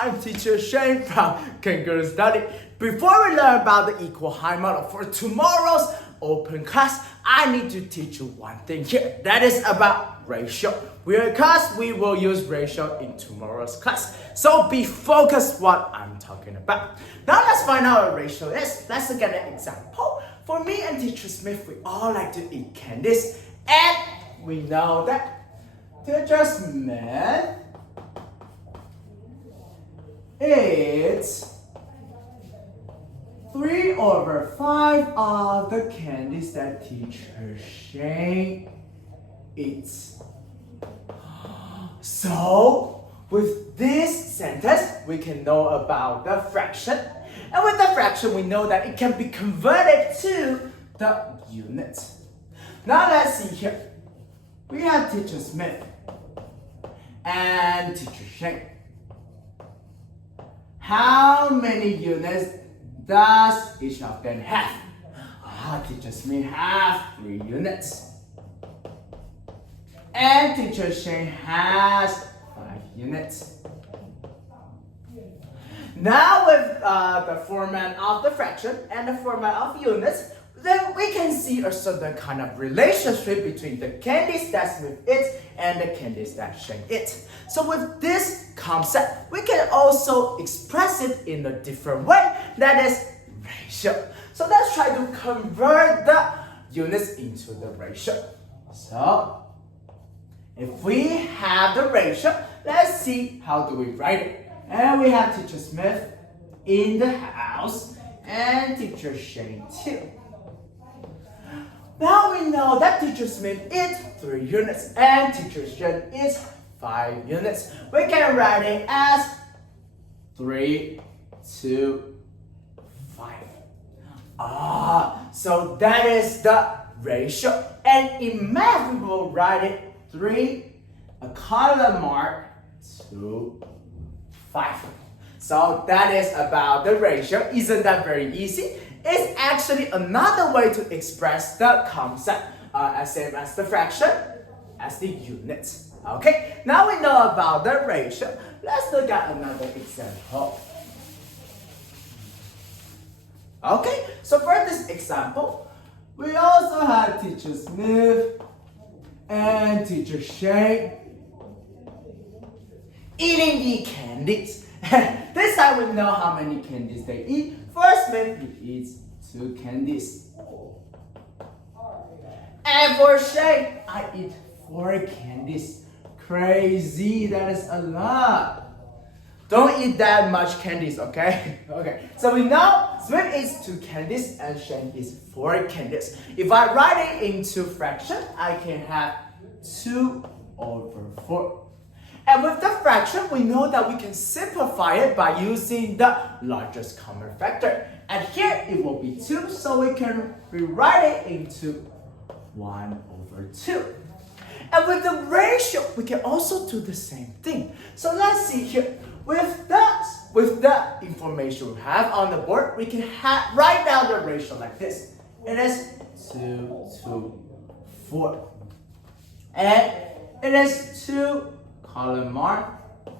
I'm teacher Shane from Kangaroo Study. Before we learn about the equal height model for tomorrow's open class, I need to teach you one thing here. That is about ratio. Because we will use ratio in tomorrow's class. So be focused what I'm talking about. Now let's find out what ratio is. Let's look at an example. For me and teacher Smith, we all like to eat candies. And we know that teacher Smith eats 3/5 of the candies that teacher Shane eats. So, with this sentence, we can know about the fraction. And with the fraction, we know that it can be converted to the units. Now let's see here. We have teacher Smith and teacher Shane. How many units does each of them have? Teacher Smith has 3 units. And teacher Shane has 5 units. Now with the format of the fraction and the format of units, then we can see a certain kind of relationship between the candies that Smith eats and the candies that Shane eats. So with this concept, we can also express it in a different way, that is ratio. So let's try to convert the units into the ratio. So if we have the ratio, let's see how do we write it. And we have teacher Smith in the house and teacher Shane too. Now we know that teacher Smith eats 3 units and teacher Shane eats 5 units. We can write it as 3, 2, 5. So that is the ratio. And in math, we will write it 3, a column mark, 2, 5. So that is about the ratio. Isn't that very easy? It's actually another way to express the concept, same as the fraction, as the units. Okay, now we know about the ratio. Let's look at another example. Okay, so for this example, we also have teacher Smith and teacher Shane eating the candies. This time we know how many candies they eat. First, Smith he eats 2 candies. And for Shane, I eat 4 candies. Crazy, that is a lot. Don't eat that much candies, okay? Okay, so we know Smith eats 2 candies and Shane eats 4 candies. If I write it into fraction, I can have 2/4. And with the fraction, we know that we can simplify it by using the largest common factor. And here it will be 2, so we can rewrite it into 1/2. And with the ratio, we can also do the same thing. So let's see here. With the information we have on the board, we can write down the ratio like this. It is 2 to 4. And it is 2 column mark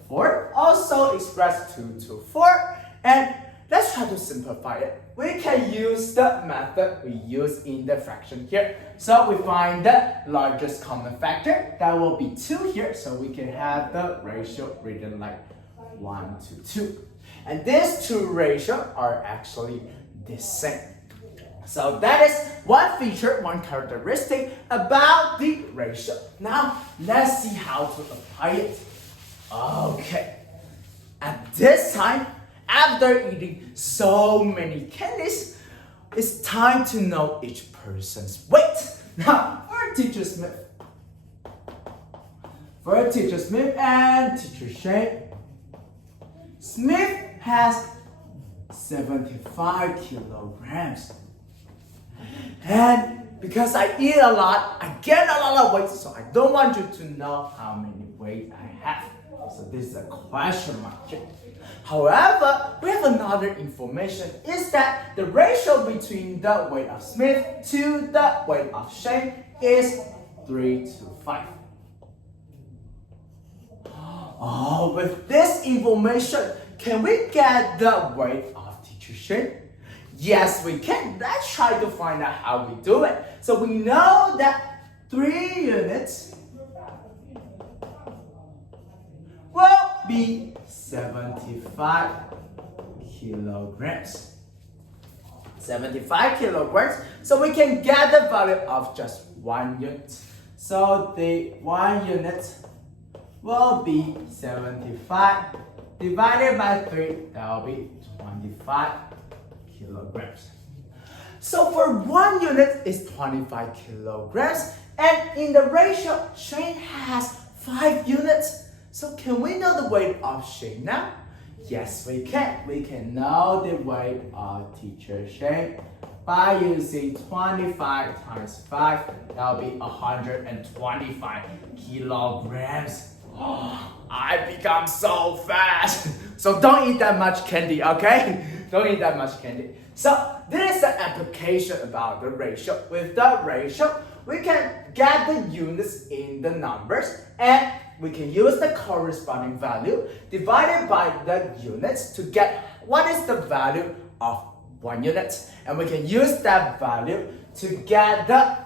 4, also expressed 2 to 4. And let's try to simplify it. We can use the method we use in the fraction here. So we find the largest common factor. That will be 2 here. So we can have the ratio written like 1 to 2. And these 2 ratios are actually the same. So that is one feature, one characteristic about the ratio. Now, let's see how to apply it. Okay. At this time, after eating so many candies, it's time to know each person's weight. Now, for teacher Smith and teacher Shane, Smith has 75 kilograms. And because I eat a lot, I get a lot of weight, so I don't want you to know how many weight I have. So this is a question mark here. However, we have another information, is that the ratio between the weight of Smith to the weight of Shane is 3 to 5. with this information, can we get the weight of teacher Shane? Yes, we can. Let's try to find out how we do it. So we know that 3 units will be 75 kilograms. 75 kilograms. So we can get the value of just 1 unit. So the 1 unit will be 75 divided by 3, that will be 25 kilograms. So for 1 unit is 25 kilograms, and in the ratio, Shane has 5 units. So can we know the weight of Shane now? Yes, we can. We can know the weight of teacher Shane by using 25 times 5, that will be 125 kilograms. Oh, I become so fast. So don't eat that much candy, okay? Don't eat that much candy. So this is the application about the ratio. With the ratio, we can get the units in the numbers, and we can use the corresponding value divided by the units to get what is the value of 1 unit. And we can use that value to get the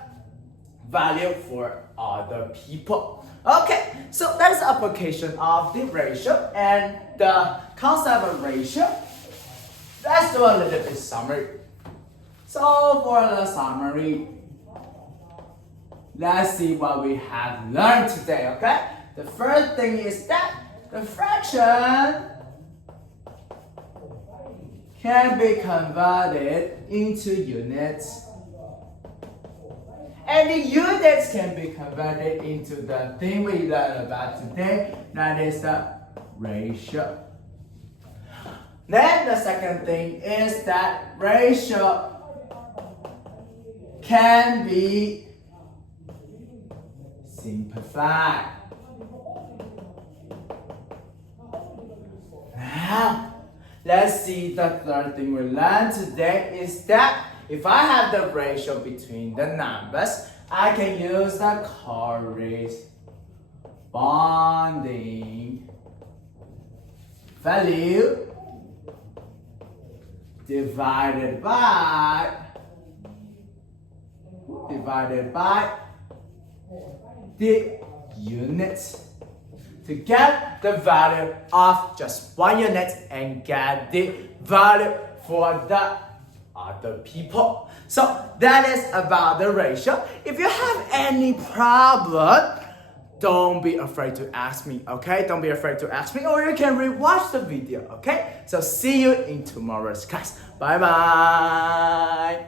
value for other people. Okay, so that is the application of the ratio and the concept of ratio. Let's do a little bit summary. So for the summary, let's see what we have learned today, okay? The first thing is that the fraction can be converted into units, and the units can be converted into the thing we learned about today, that is the ratio. Then the second thing is that ratio can be simplified. Now, let's see the third thing we learned today is that if I have the ratio between the numbers, I can use the corresponding value divided by the units to get the value of just 1 unit and get the value for the other people. So that is about the ratio. If you have any problem, don't be afraid to ask me, okay? Don't be afraid to ask me, or you can rewatch the video, okay? So see you in tomorrow's class. Bye bye.